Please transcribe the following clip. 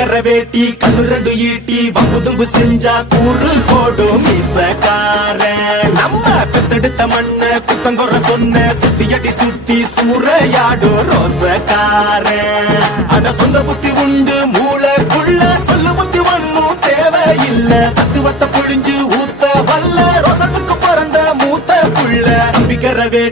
கர வேட்டி கண்ணு ரெண்டு ஈட்டி வம்புதும்பு செஞ்சா கூறு போடும் மீசக்கார நம்ம பெத்தெடுத்த மண்ண குத்தங்குற சொன்ன சுத்தியடி சுத்தி சூறையாடும் ரோசக்கார அட சொந்த புத்தி உண்டு மூளைக்குள்ள சொல்லு புத்தி ஒண்ணும் தேவையில்ல தத்துவத்தை புழிஞ்சு ஊத்த வல்ல ரோசத்துக்கு பிறந்த மூத்த புள்ள நம்பிக்கர வேட்டி